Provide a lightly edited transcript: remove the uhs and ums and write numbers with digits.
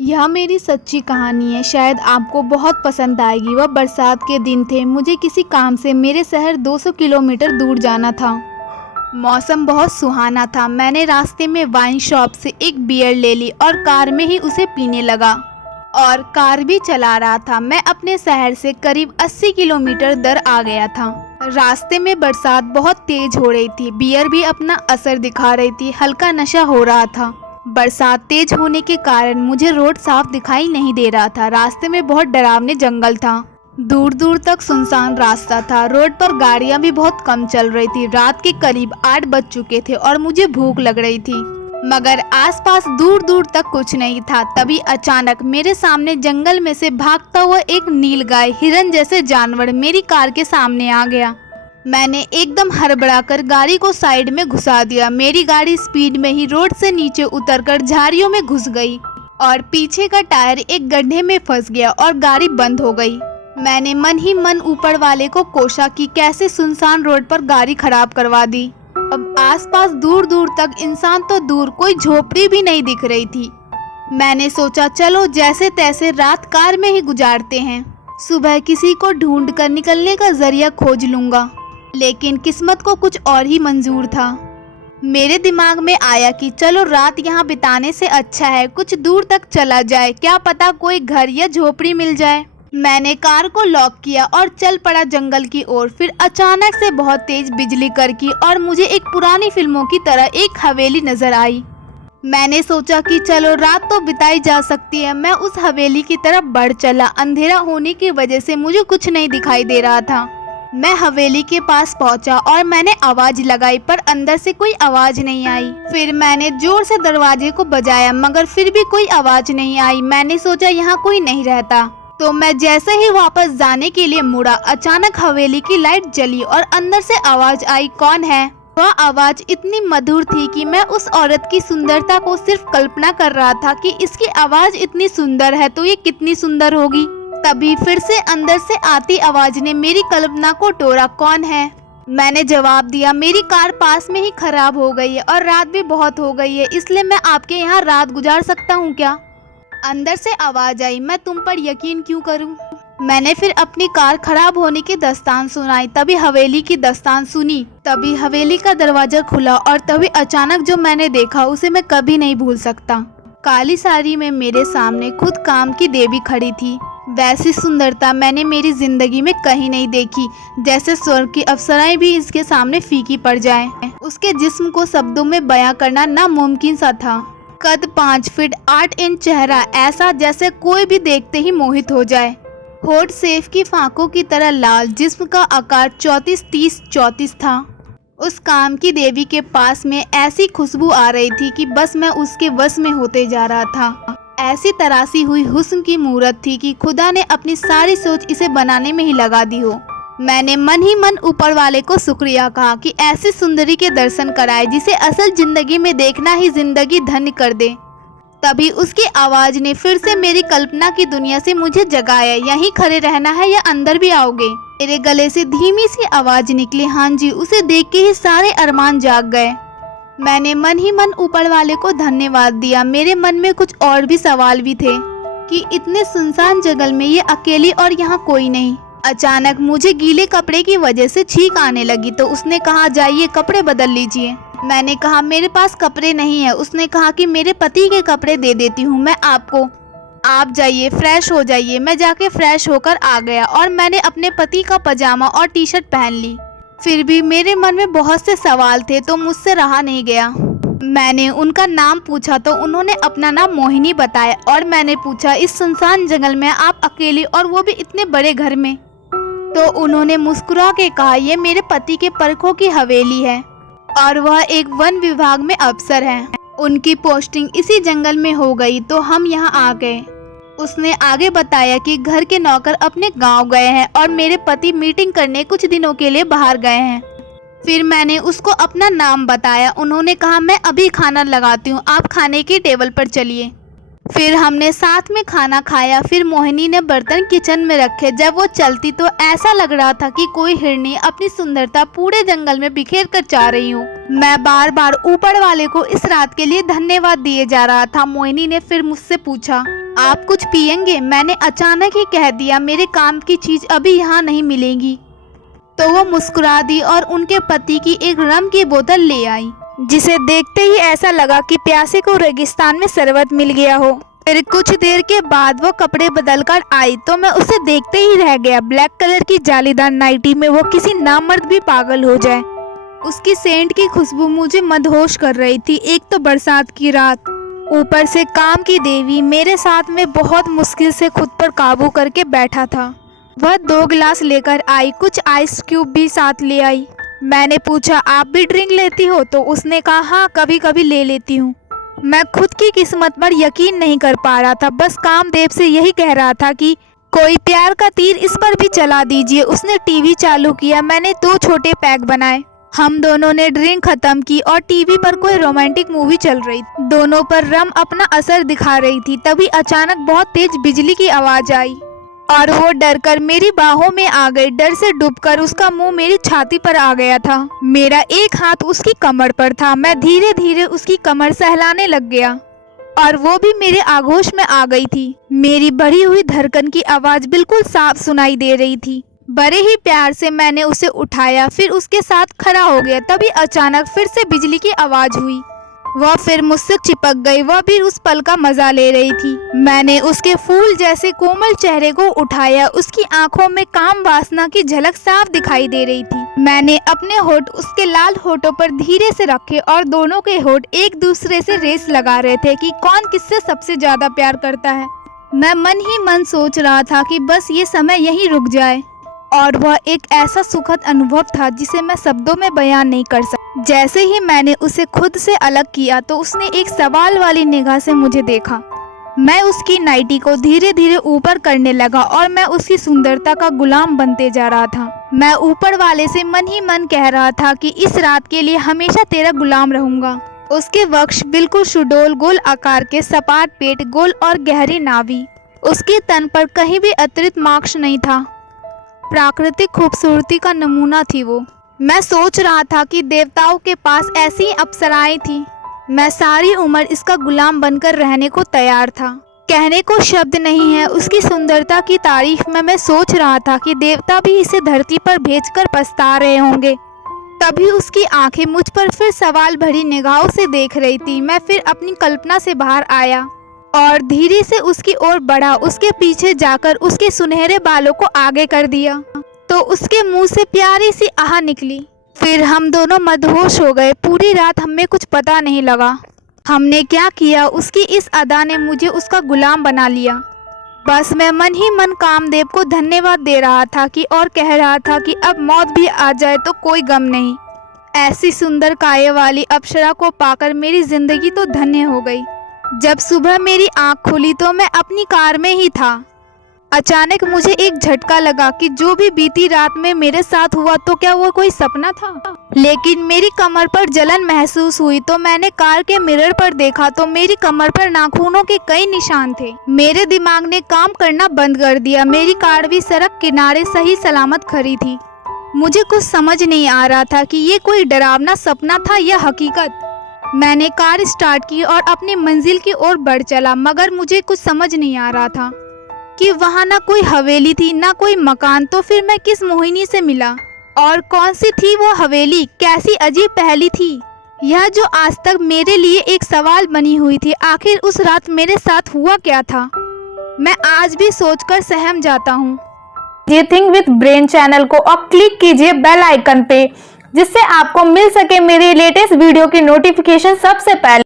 यह मेरी सच्ची कहानी है। शायद आपको बहुत पसंद आएगी। वह बरसात के दिन थे। मुझे किसी काम से मेरे शहर 200 किलोमीटर दूर जाना था। मौसम बहुत सुहाना था। मैंने रास्ते में वाइन शॉप से एक बियर ले ली और कार में ही उसे पीने लगा और कार भी चला रहा था। मैं अपने शहर से करीब 80 किलोमीटर दूर आ गया था। रास्ते में बरसात बहुत तेज हो रही थी। बियर भी अपना असर दिखा रही थी। हल्का नशा हो रहा था। बरसात तेज होने के कारण मुझे रोड साफ दिखाई नहीं दे रहा था। रास्ते में बहुत डरावने जंगल था। दूर दूर तक सुनसान रास्ता था। रोड पर गाड़ियां भी बहुत कम चल रही थी। रात के करीब 8 बज चुके थे और मुझे भूख लग रही थी, मगर आसपास दूर दूर तक कुछ नहीं था। तभी अचानक मेरे सामने जंगल में से भागता हुआ एक नीलगाय हिरन जैसे जानवर मेरी कार के सामने आ गया। मैंने एकदम हड़बड़ाकर गाड़ी को साइड में घुसा दिया। मेरी गाड़ी स्पीड में ही रोड से नीचे उतरकर झाड़ियों में घुस गई और पीछे का टायर एक गड्ढे में फंस गया और गाड़ी बंद हो गई। मैंने मन ही मन ऊपर वाले को कोसा कि कैसे सुनसान रोड पर गाड़ी खराब करवा दी। अब आसपास दूर दूर तक इंसान तो दूर, कोई झोपड़ी भी नहीं दिख रही थी। मैंने सोचा चलो जैसे तैसे रात कार में ही गुजारते हैं, सुबह किसी को ढूंढ कर निकलने का जरिया खोज लूंगा। लेकिन किस्मत को कुछ और ही मंजूर था। मेरे दिमाग में आया कि चलो रात यहाँ बिताने से अच्छा है कुछ दूर तक चला जाए, क्या पता कोई घर या झोपड़ी मिल जाए। मैंने कार को लॉक किया और चल पड़ा जंगल की ओर। फिर अचानक से बहुत तेज बिजली कड़की और मुझे एक पुरानी फिल्मों की तरह एक हवेली नजर आई। मैंने सोचा कि चलो रात तो बिताई जा सकती है। मैं उस हवेली की तरफ बढ़ चला। अंधेरा होने की वजह से मुझे कुछ नहीं दिखाई दे रहा था। मैं हवेली के पास पहुंचा और मैंने आवाज लगाई, पर अंदर से कोई आवाज नहीं आई। फिर मैंने जोर से दरवाजे को बजाया, मगर फिर भी कोई आवाज नहीं आई। मैंने सोचा यहाँ कोई नहीं रहता, तो मैं जैसे ही वापस जाने के लिए मुड़ा, अचानक हवेली की लाइट जली और अंदर से आवाज आई, कौन है? वह आवाज इतनी मधुर थी कि मैं उस औरत की सुंदरता को सिर्फ कल्पना कर रहा था कि इसकी आवाज इतनी सुंदर है तो ये कितनी सुंदर होगी। तभी फिर से अंदर से आती आवाज ने मेरी कल्पना को तोड़ा, कौन है? मैंने जवाब दिया, मेरी कार पास में ही खराब हो गई है और रात भी बहुत हो गई है, इसलिए मैं आपके यहाँ रात गुजार सकता हूँ क्या? अंदर से आवाज आई, मैं तुम पर यकीन क्यों करूं? मैंने फिर अपनी कार खराब होने की दास्तान सुनाई। तभी हवेली की दास्तान सुनी। तभी हवेली का दरवाजा खुला और तभी अचानक जो मैंने देखा उसे मैं कभी नहीं भूल सकता। काली साड़ी में मेरे सामने खुद काम की देवी खड़ी थी। वैसी सुंदरता मैंने मेरी जिंदगी में कहीं नहीं देखी। जैसे स्वर्ग की अप्सराएं भी इसके सामने फीकी पड़ जाएं। उसके जिस्म को शब्दों में बयां करना नामुमकिन सा था। कद 5 फीट 8 इंच, चेहरा ऐसा जैसे कोई भी देखते ही मोहित हो जाए। होठ सेफ की फांकों की तरह लाल, जिस्म का आकार 34-30-34 था। उस काम की देवी के पास में ऐसी खुशबू आ रही थी कि बस मैं उसके वश में होते जा रहा था। ऐसी तराशी हुई हुस्न की मूरत थी कि खुदा ने अपनी सारी सोच इसे बनाने में ही लगा दी हो। मैंने मन ही मन ऊपर वाले को शुक्रिया कहा कि ऐसी सुंदरी के दर्शन कराए जिसे असल जिंदगी में देखना ही जिंदगी धन्य कर दे। तभी उसकी आवाज ने फिर से मेरी कल्पना की दुनिया से मुझे जगाया, यहीं खड़े रहना है या अंदर भी आओगे? मेरे गले से धीमी सी आवाज निकली, हाँ जी। उसे देख के ही सारे अरमान जाग गए। मैंने मन ही मन ऊपर वाले को धन्यवाद दिया। मेरे मन में कुछ और भी सवाल भी थे कि इतने सुनसान जंगल में ये अकेली और यहाँ कोई नहीं। अचानक मुझे गीले कपड़े की वजह से छींक आने लगी, तो उसने कहा जाइए कपड़े बदल लीजिए। मैंने कहा मेरे पास कपड़े नहीं है। उसने कहा कि मेरे पति के कपड़े दे देती हूँ मैं आपको, आप जाइए फ्रेश हो जाइए। मैं जाके फ्रेश होकर आ गया और मैंने अपने पति का पजामा और टी शर्ट पहन ली। फिर भी मेरे मन में बहुत से सवाल थे तो मुझसे रहा नहीं गया। मैंने उनका नाम पूछा तो उन्होंने अपना नाम मोहिनी बताया और मैंने पूछा इस सुनसान जंगल में आप अकेली और वो भी इतने बड़े घर में? तो उन्होंने मुस्कुरा के कहा ये मेरे पति के परखों की हवेली है और वह एक वन विभाग में अफसर हैं। उनकी पोस्टिंग इसी जंगल में हो गई तो हम यहाँ आ गए। उसने आगे बताया कि घर के नौकर अपने गांव गए हैं और मेरे पति मीटिंग करने कुछ दिनों के लिए बाहर गए हैं। फिर मैंने उसको अपना नाम बताया। उन्होंने कहा मैं अभी खाना लगाती हूँ, आप खाने की टेबल पर चलिए। फिर हमने साथ में खाना खाया। फिर मोहिनी ने बर्तन किचन में रखे। जब वो चलती तो ऐसा लग रहा था कि कोई हिरनी अपनी सुंदरता पूरे जंगल में बिखेर कर जा रही हूँ। मैं बार बार ऊपर वाले को इस रात के लिए धन्यवाद दिए जा रहा था। मोहिनी ने फिर मुझसे पूछा आप कुछ पियेंगे? मैंने अचानक ही कह दिया, मेरे काम की चीज़ अभी यहाँ नहीं मिलेगी। तो वो मुस्कुरा दी और उनके पति की एक रम की बोतल ले आई, जिसे देखते ही ऐसा लगा कि प्यासे को रेगिस्तान में शरबत मिल गया हो। फिर कुछ देर के बाद वो कपड़े बदल कर आई तो मैं उसे देखते ही रह गया। ब्लैक कलर की जालीदार नाइटी में वो किसी नामर्द भी पागल हो जाए। उसकी सेंट की खुशबू मुझे मदहोश कर रही थी। एक तो बरसात की रात, ऊपर से काम की देवी मेरे साथ में बहुत मुश्किल से खुद पर काबू करके बैठा था। वह 2 गिलास लेकर आई, कुछ आइस क्यूब भी साथ ले आई। मैंने पूछा, आप भी ड्रिंक लेती हो? तो उसने कहा, हाँ कभी कभी ले लेती हूँ। मैं खुद की किस्मत पर यकीन नहीं कर पा रहा था। बस कामदेव से यही कह रहा था कि कोई प्यार का तीर इस पर भी चला दीजिए। उसने टीवी चालू किया, मैंने 2 छोटे पैक बनाए। हम दोनों ने ड्रिंक खत्म की और टीवी पर कोई रोमांटिक मूवी चल रही। दोनों पर रम अपना असर दिखा रही थी। तभी अचानक बहुत तेज बिजली की आवाज आई और वो डरकर मेरी बाहों में आ गई। डर से डूबकर उसका मुंह मेरी छाती पर आ गया था। मेरा एक हाथ उसकी कमर पर था। मैं धीरे धीरे उसकी कमर सहलाने लग गया और वो भी मेरे आगोश में आ गई थी। मेरी बढ़ी हुई धड़कन की आवाज बिल्कुल साफ सुनाई दे रही थी। बड़े ही प्यार से मैंने उसे उठाया, फिर उसके साथ खड़ा हो गया। तभी अचानक फिर से बिजली की आवाज हुई। वह फिर मुझसे चिपक गई। वह भी उस पल का मजा ले रही थी। मैंने उसके फूल जैसे कोमल चेहरे को उठाया। उसकी आंखों में काम वासना की झलक साफ दिखाई दे रही थी। मैंने अपने होठ उसके लाल होठों पर धीरे से रखे और दोनों के होठ एक दूसरे से रेस लगा रहे थे कि कौन किससे सबसे ज्यादा प्यार करता है। मैं मन ही मन सोच रहा था कि बस ये समय यहीं रुक जाए। और वह एक ऐसा सुखद अनुभव था जिसे मैं शब्दों में बयान नहीं कर सकता। जैसे ही मैंने उसे खुद से अलग किया तो उसने एक सवाल वाली निगाह से मुझे देखा। मैं उसकी नाइटी को धीरे धीरे ऊपर करने लगा और मैं उसकी सुंदरता का गुलाम बनते जा रहा था। मैं ऊपर वाले से मन ही मन कह रहा था कि इस रात के लिए हमेशा तेरा गुलाम रहूंगा। उसके वक्ष बिल्कुल सुडौल, गोल आकार के, सपाट पेट, गोल और गहरी नाभि। उसके तन पर कहीं भी अतिरिक्त मांस नहीं था। प्राकृतिक खूबसूरती का नमूना थी वो। मैं सोच रहा था कि देवताओं के पास ऐसी अप्सराएं थी। मैं सारी उम्र इसका गुलाम बनकर रहने को तैयार था। कहने को शब्द नहीं है। उसकी सुंदरता की तारीफ में मैं सोच रहा था कि देवता भी इसे धरती पर भेजकर पछता रहे होंगे। तभी उसकी आंखें मुझ पर फिर सवाल भरी निगाहों से देख रही थी। मैं फिर अपनी कल्पना से बाहर आया और धीरे से उसकी ओर बढ़ा। उसके पीछे जाकर उसके सुनहरे बालों को आगे कर दिया तो उसके मुंह से प्यारी सी आह निकली। फिर हम दोनों मदहोश हो गए। पूरी रात हमें कुछ पता नहीं लगा हमने क्या किया। उसकी इस अदा ने मुझे उसका गुलाम बना लिया। बस मैं मन ही मन कामदेव को धन्यवाद दे रहा था कि और कह रहा था कि अब मौत भी आ जाए तो कोई गम नहीं। ऐसी सुंदर काया वाली अप्सरा को पाकर मेरी जिंदगी तो धन्य हो गई। जब सुबह मेरी आंख खुली तो मैं अपनी कार में ही था। अचानक मुझे एक झटका लगा कि जो भी बीती रात में मेरे साथ हुआ तो क्या वो कोई सपना था। लेकिन मेरी कमर पर जलन महसूस हुई तो मैंने कार के मिरर पर देखा तो मेरी कमर पर नाखूनों के कई निशान थे। मेरे दिमाग ने काम करना बंद कर दिया। मेरी कार भी सड़क किनारे सही सलामत खड़ी थी। मुझे कुछ समझ नहीं आ रहा था कि ये कोई डरावना सपना था या हकीकत। मैंने कार स्टार्ट की और अपनी मंजिल की ओर बढ़ चला, मगर मुझे कुछ समझ नहीं आ रहा था कि वहाँ ना कोई हवेली थी ना कोई मकान। तो फिर मैं किस मोहिनी से मिला और कौन सी थी वो हवेली? कैसी अजीब पहेली थी यह जो आज तक मेरे लिए एक सवाल बनी हुई थी। आखिर उस रात मेरे साथ हुआ क्या था? मैं आज भी सोचकर सहम जाता हूँ। ये थिंक विद ब्रेन चैनल को अब क्लिक कीजिए बेल आइकन पे, जिससे आपको मिल सके मेरी लेटेस्ट वीडियो की नोटिफिकेशन सबसे पहले।